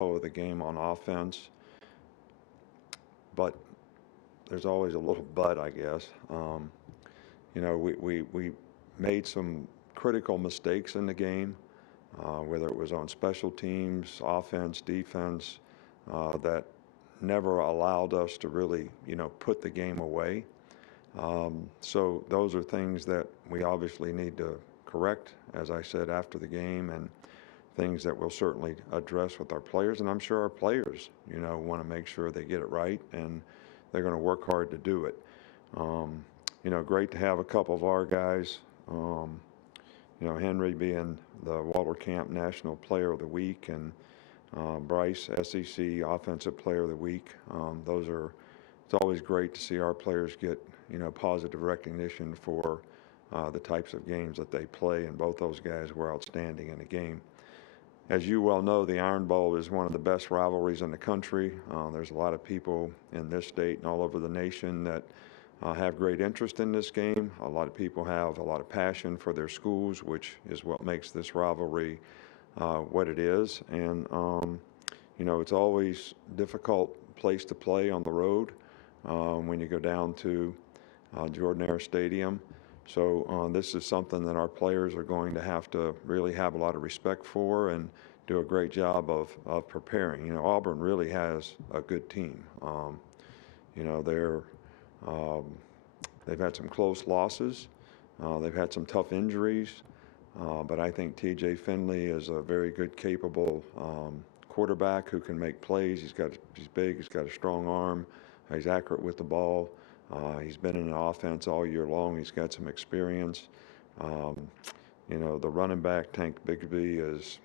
of the game on offense, but there's always a little but, I guess. We made some critical mistakes in the game, whether it was on special teams, offense, defense, that never allowed us to really, put the game away. So those are things that we obviously need to correct, as I said, after the game, and things that we'll certainly address with our players. And I'm sure our players, want to make sure they get it right, and they're going to work hard to do it. Great to have a couple of our guys, Henry being the Walter Camp National Player of the Week, and Bryce, SEC Offensive Player of the Week. It's always great to see our players get, positive recognition for the types of games that they play, and both those guys were outstanding in the game. As you well know, the Iron Bowl is one of the best rivalries in the country. There's a lot of people in this state and all over the nation that have great interest in this game. A lot of people have a lot of passion for their schools, which is what makes this rivalry what it is. And, it's always a difficult place to play on the road when you go down to Jordan-Hare Stadium. So this is something that our players are going to have to really have a lot of respect for and do a great job of preparing. Auburn really has a good team. They're they've had some close losses. They've had some tough injuries. But I think T.J. Finley is a very good, capable quarterback who can make plays. He's big. He's got a strong arm. He's accurate with the ball. He's been in an offense all year long. He's got some experience. The running back, Tank Bigsby, is,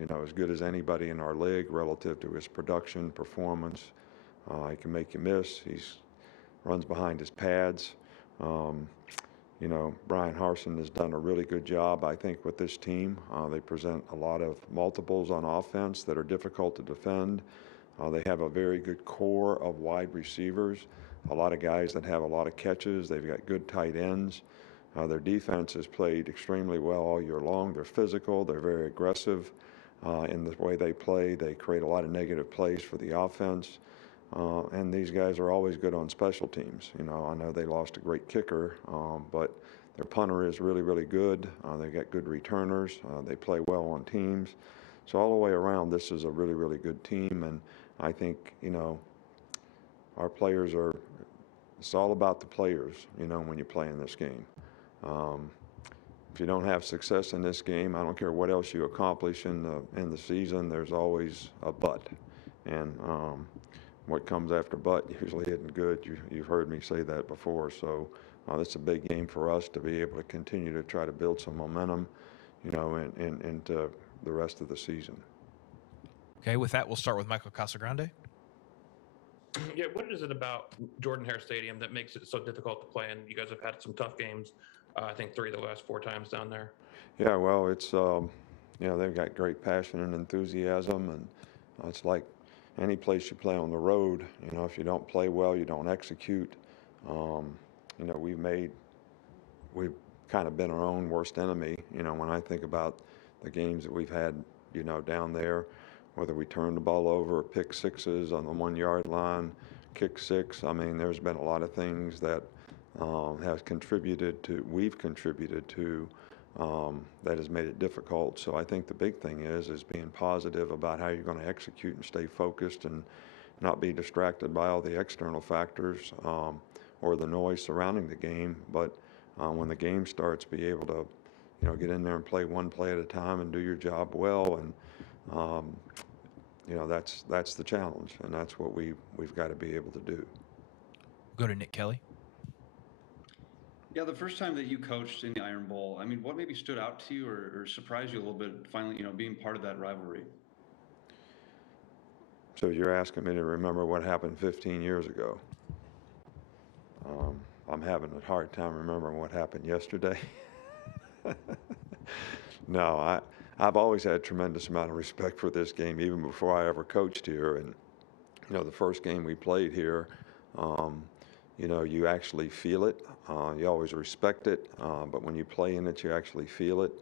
as good as anybody in our league relative to his production, performance. He can make you miss. He runs behind his pads. Brian Hairston has done a really good job, I think, with this team. They present a lot of multiples on offense that are difficult to defend. They have a very good core of wide receivers, a lot of guys that have a lot of catches. They've got good tight ends. Their defense has played extremely well all year long. They're physical. They're very aggressive in the way they play. They create a lot of negative plays for the offense. And these guys are always good on special teams. I know they lost a great kicker, but their punter is really, really good. They've got good returners. They play well on teams. So all the way around, this is a really, really good team. And I think, our players it's all about the players, when you play in this game. If you don't have success in this game, I don't care what else you accomplish in the season, there's always a but. And what comes after but usually isn't good. You've heard me say that before. So it's a big game for us to be able to continue to try to build some momentum, into the rest of the season. Okay, with that, we'll start with Michael Casagrande. Yeah, what is it about Jordan-Hare Stadium that makes it so difficult to play in? You guys have had some tough games, I think 3 of the last 4 times down there. Yeah, well, it's, they've got great passion and enthusiasm, and it's like any place you play on the road. If you don't play well, you don't execute. We've kind of been our own worst enemy. When I think about the games that we've had, down there, whether we turn the ball over, pick sixes on the 1-yard line, kick six. I mean, there's been a lot of things that we've contributed to that has made it difficult. So I think the big thing is being positive about how you're going to execute and stay focused and not be distracted by all the external factors or the noise surrounding the game. But when the game starts, be able to, get in there and play one play at a time and do your job well. And that's the challenge, and that's what we've got to be able to do. Go to Nick Kelly. Yeah, the first time that you coached in the Iron Bowl, I mean, what maybe stood out to you or surprised you a little bit, finally, being part of that rivalry? So you're asking me to remember what happened 15 years ago. I'm having a hard time remembering what happened yesterday. No, I've always had a tremendous amount of respect for this game, even before I ever coached here. And, the first game we played here, you actually feel it. You always respect it, but when you play in it, you actually feel it.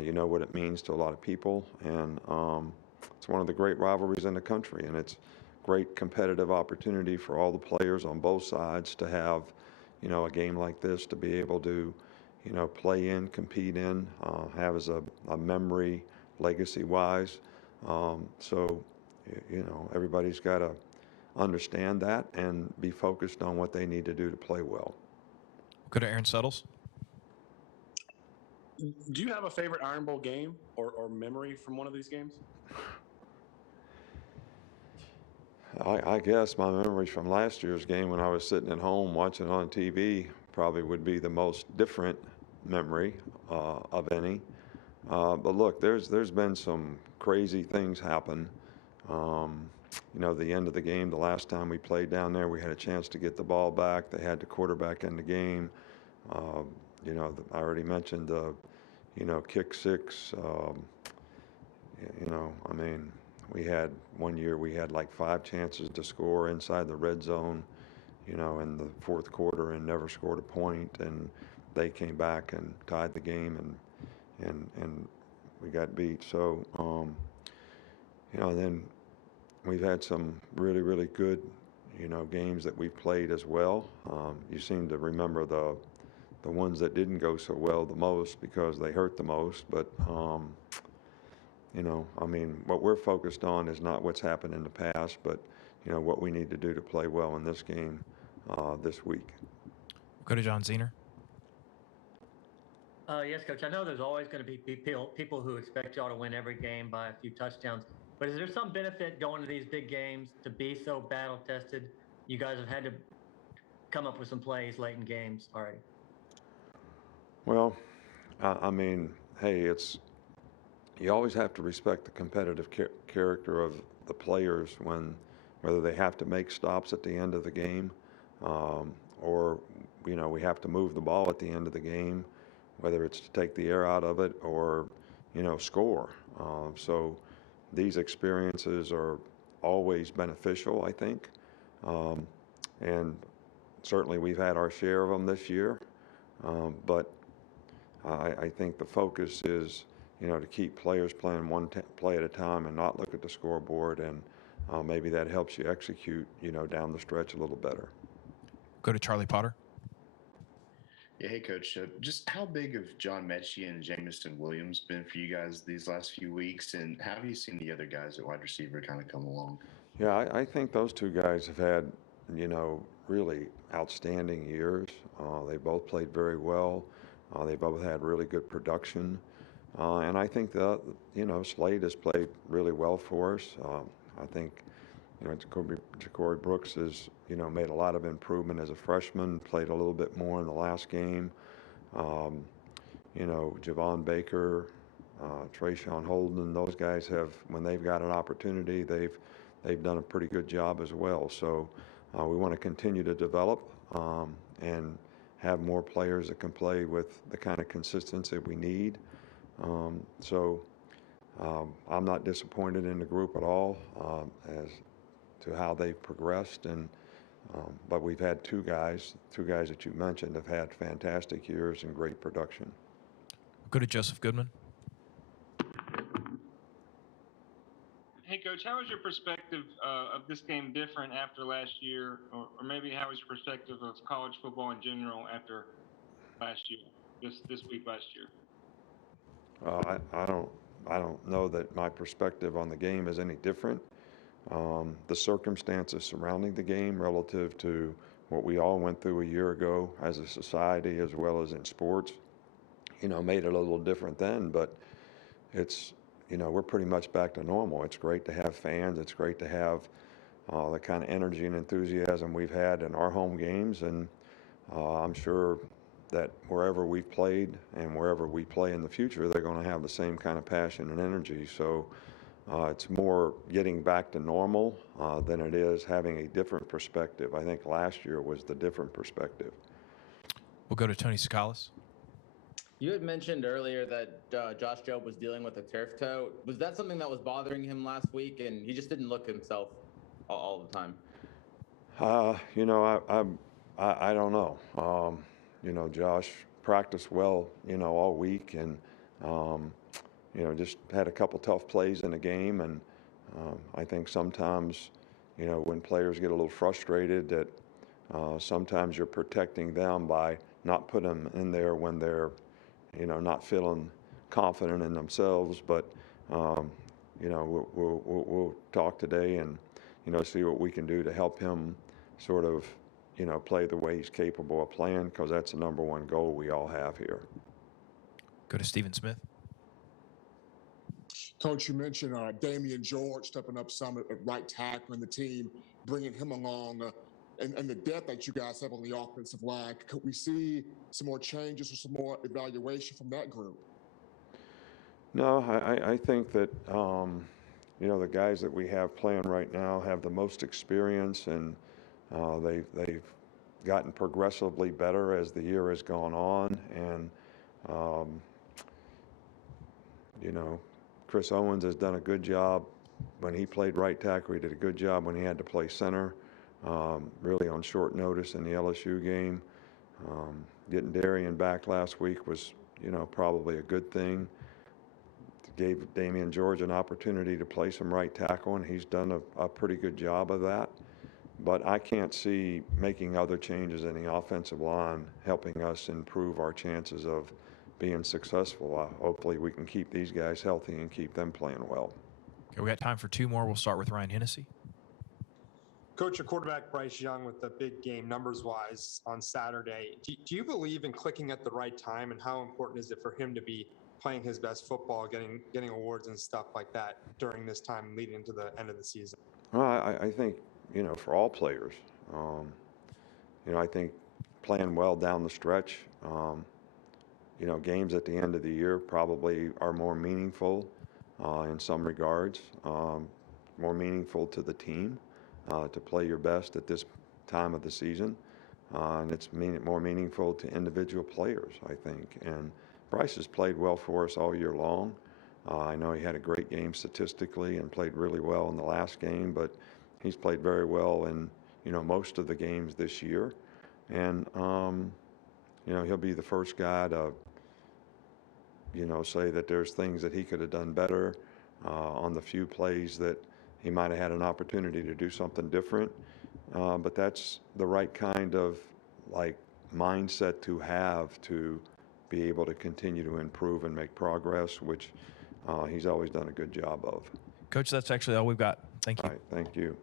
You know what it means to a lot of people. And, it's one of the great rivalries in the country, and it's great competitive opportunity for all the players on both sides to have, a game like this to be able to, play in, compete in, have as a memory, legacy-wise. So, everybody's got to understand that and be focused on what they need to do to play well. Go to Aaron Suttles. Do you have a favorite Iron Bowl game or memory from one of these games? I guess my memories from last year's game when I was sitting at home watching on TV probably would be the most different memory of any. But look, there's been some crazy things happen. The end of the game, the last time we played down there, we had a chance to get the ball back. They had the quarterback in the game. I already mentioned the, kick six. We had one year we had like 5 chances to score inside the red zone, in the fourth quarter and never scored a point. And they came back and tied the game and we got beat. So, then we've had some really, really good, games that we've played as well. You seem to remember the ones that didn't go so well the most because they hurt the most. But, what we're focused on is not what's happened in the past, but, what we need to do to play well in this game this week. Go to John Zener. Yes, Coach. I know there's always going to be people who expect y'all to win every game by a few touchdowns. But is there some benefit going to these big games to be so battle tested? You guys have had to come up with some plays late in games already. Well, hey, you always have to respect the competitive character of the players whether they have to make stops at the end of the game, or we have to move the ball at the end of the game, whether it's to take the air out of it or score. So these experiences are always beneficial, I think, and certainly we've had our share of them this year, but I think the focus is to keep players playing one play at a time and not look at the scoreboard, and maybe that helps you execute down the stretch a little better. Go to Charlie Potter. Yeah, hey, Coach. Just how big have John Mechie and Jamison Williams been for you guys these last few weeks, and how have you seen the other guys at wide receiver kind of come along? Yeah, I think those two guys have had, really outstanding years. They both played very well. They both had really good production. And I think that, Slade has played really well for us. I think, Ja'Cory Brooks has, made a lot of improvement as a freshman, played a little bit more in the last game. Javon Baker, Trayshawn Holden, those guys have, when they've got an opportunity, they've done a pretty good job as well. So we want to continue to develop and have more players that can play with the kind of consistency we need. I'm not disappointed in the group at all as to how they've progressed, but we've had two guys that you mentioned have had fantastic years and great production. Go to Joseph Goodman. Hey, Coach, how is your perspective of this game different after last year, or maybe how is your perspective of college football in general after last year, this week last year? I don't know that my perspective on the game is any different. The circumstances surrounding the game relative to what we all went through a year ago as a society as well as in sports, made it a little different then, but it's, we're pretty much back to normal. It's great to have fans. It's great to have the kind of energy and enthusiasm we've had in our home games, and I'm sure that wherever we've played and wherever we play in the future, they're going to have the same kind of passion and energy. So it's more getting back to normal than it is having a different perspective. I think last year was the different perspective. We'll go to Tony Scalis. You had mentioned earlier that Josh Jobe was dealing with a turf toe. Was that something that was bothering him last week, and he just didn't look himself all the time? I don't know. Josh practiced well, all week, and just had a couple tough plays in the game, and I think sometimes, when players get a little frustrated, that sometimes you're protecting them by not putting them in there when they're, not feeling confident in themselves. But, we'll talk today and, see what we can do to help him sort of, play the way he's capable of playing, because that's the number one goal we all have here. Go to Stephen Smith. Coach, you mentioned Damian George stepping up some at right tackle in the team, bringing him along, and the depth that you guys have on the offensive line. Could we see some more changes or some more evaluation from that group? No, I think that, the guys that we have playing right now have the most experience, and they've gotten progressively better as the year has gone on. And, Chris Owens has done a good job when he played right tackle. He did a good job when he had to play center, really on short notice in the LSU game. Getting Darian back last week was, probably a good thing. Gave Damian George an opportunity to play some right tackle, and he's done a pretty good job of that. But I can't see making other changes in the offensive line helping us improve our chances of being successful. Hopefully we can keep these guys healthy and keep them playing well. Okay, we got time for two more. We'll start with Ryan Hennessy. Coach, your quarterback Bryce Young with the big game numbers-wise on Saturday. Do you believe in clicking at the right time, and how important is it for him to be playing his best football, getting awards and stuff like that during this time leading into the end of the season? Well, I think, for all players, I think playing well down the stretch, games at the end of the year probably are more meaningful in some regards, more meaningful to the team to play your best at this time of the season. And it's more meaningful to individual players, I think. And Bryce has played well for us all year long. I know he had a great game statistically and played really well in the last game, but he's played very well in, most of the games this year. And, he'll be the first guy to, say that there's things that he could have done better on the few plays that he might have had an opportunity to do something different. But that's the right kind of mindset to have to be able to continue to improve and make progress, which he's always done a good job of. Coach, that's actually all we've got. Thank you. All right, thank you.